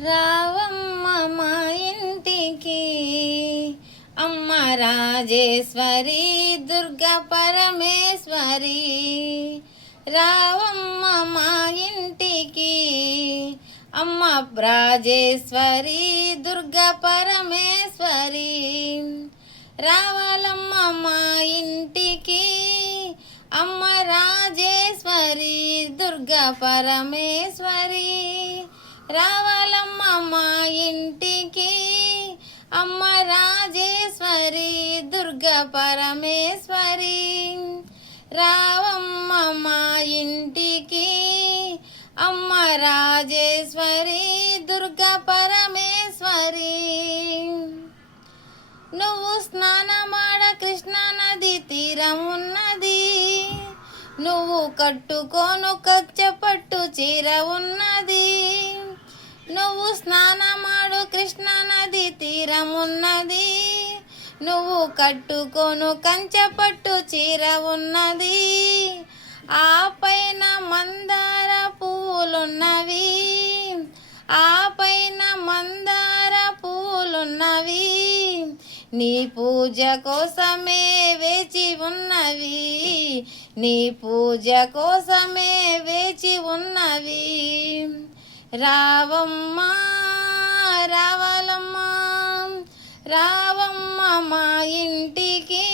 రావమ్మ మా ఇంటికి అమ్మ రాజేశ్వరి దుర్గా పరమేశ్వరి. రావమ్మ మా ఇంటికి అమ్మ రాజేశ్వరి దుర్గా పరమేశ్వరి. రావాలమ్మ మా ఇంటికి అమ్మ రాజేశ్వరి దుర్గా పరమేశ్వరి. రావాలమ్మ మా ఇంటికి అమ్మ రాజేశ్వరి దుర్గా పరమేశ్వరి. రావమ్మ మా ఇంటికి అమ్మ రాజేశ్వరి దుర్గా పరమేశ్వరి. నువ్వు స్నానమాడ కృష్ణా నది తీరం ఉన్నది, నువ్వు కట్టుకోను కచ్చపట్టు చీర ఉన్నది. నువ్వు స్నానమాడు కృష్ణా నది తీరం ఉన్నది, నువ్వు కట్టుకోను కంచపట్టు చీర ఉన్నది. ఆ పైన మందార పువ్వులున్నవి, ఆ పైన మందార పువ్వులున్నవి. నీ పూజ కోసమే వేచి ఉన్నవి, నీ పూజ కోసమే వేచి ఉన్నవి. రావమ్మ రావాలమ్మ రావమ్మ మా ఇంటికి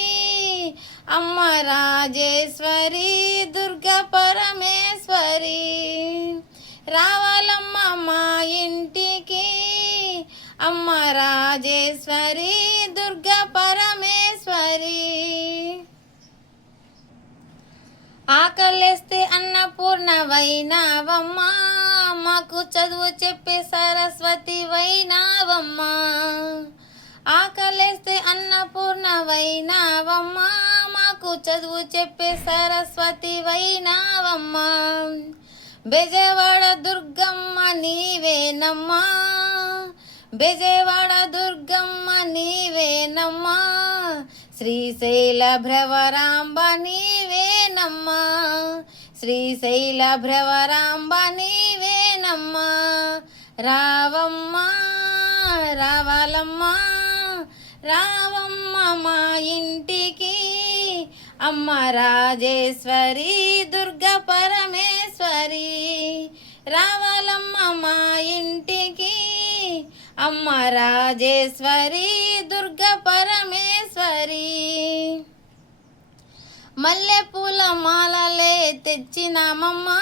అమ్మ రాజేశ్వరి దుర్గా పరమేశ్వరి. రావాలమ్మ మా ఇంటికి అమ్మ రాజేశ్వరి దుర్గా పరమేశ్వరి. ఆకలేస్తే అన్నపూర్ణవైనావమ్మా, మాకు చదువు చెప్పే సరస్వతి వైనావమ్మా. ఆకలేస్తే అన్నపూర్ణవైనావమ్మా, మాకు చదువు చెప్పే సరస్వతి వైనావమ్మా. బెజవాడ దుర్గమ్మ నీవేనమ్మా, బెజవాడ దుర్గమ్మ నీవేనమ్మా. శ్రీశైల భ్రవరాంబ నీవేనమ్మా, శ్రీశైల భ్రవరాంబ నీవేనమ్మా. రావమ్మ రావాలమ్మ రావమ్మ మా ఇంటికి అమ్మ రాజేశ్వరి దుర్గా పరమేశ్వరి. రావాలమ్మ మా ఇంటికి అమ్మ రాజేశ్వరి దుర్గా పరమేశ్వరి. మల్లెపూల మాలలే తెచ్చినామమ్మా,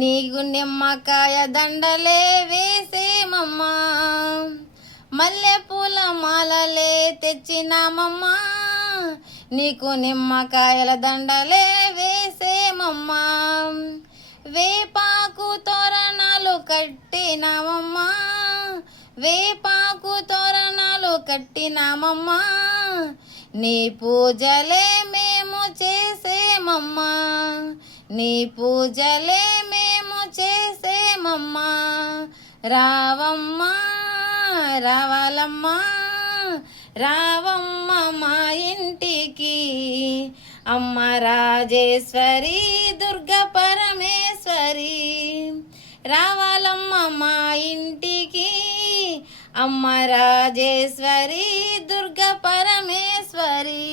నీకు నిమ్మకాయ దండలే వేసేమమ్మా. మల్లెపూల మాలలే తెచ్చినామమ్మా, నీకు నిమ్మకాయల దండలే వేసేమమ్మా. వేపాకు తోరణాలు కట్టినామమ్మా, వేపాకు తోరణాలు కట్టినామమ్మా. నీ పూజలే మేము చేసేమమ్మా, నీ పూజలే మేము చేసేమమ్మా. రావమ్మ రావాలమ్మ రావమ్మ మా ఇంటికి అమ్మ రాజేశ్వరి దుర్గా పరమేశ్వరి. రావాలమ్మ మా ఇంటికి అమ్మ రాజేశ్వరి దుర్గా పరమేశ్వరి.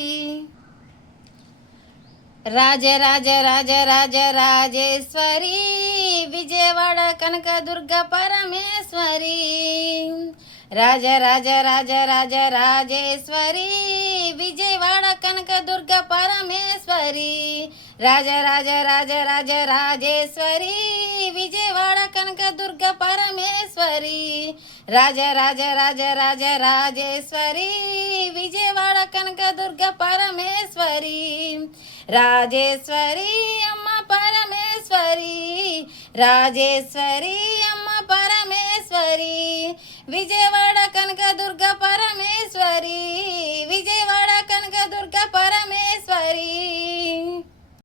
రాజరాజ రాజ రాజ రాజేశ్వరి, విజయవాడ కనక దుర్గా పరమేశ్వరి. రాజరాజ రాజ రాజ రాజేశ్వరి, విజయవాడ కనక దుర్గా పరమేశ్వరి. రాజరాజ రాజ రాజ రాజేశ్వరి, విజయవాడ కనక దుర్గా పరమేశ్వరి. రాజరాజ రాజ రాజ రాజేశ్వరి, విజయవాడ కనక దుర్గా పరమేశ్వరి. రాజేశ్వరి అమ్మ పరమేశ్వరి, రాజేశ్వరి అమ్మ పరమేశ్వరి. విజయవాడ కనక దుర్గా పరమేశ్వరి.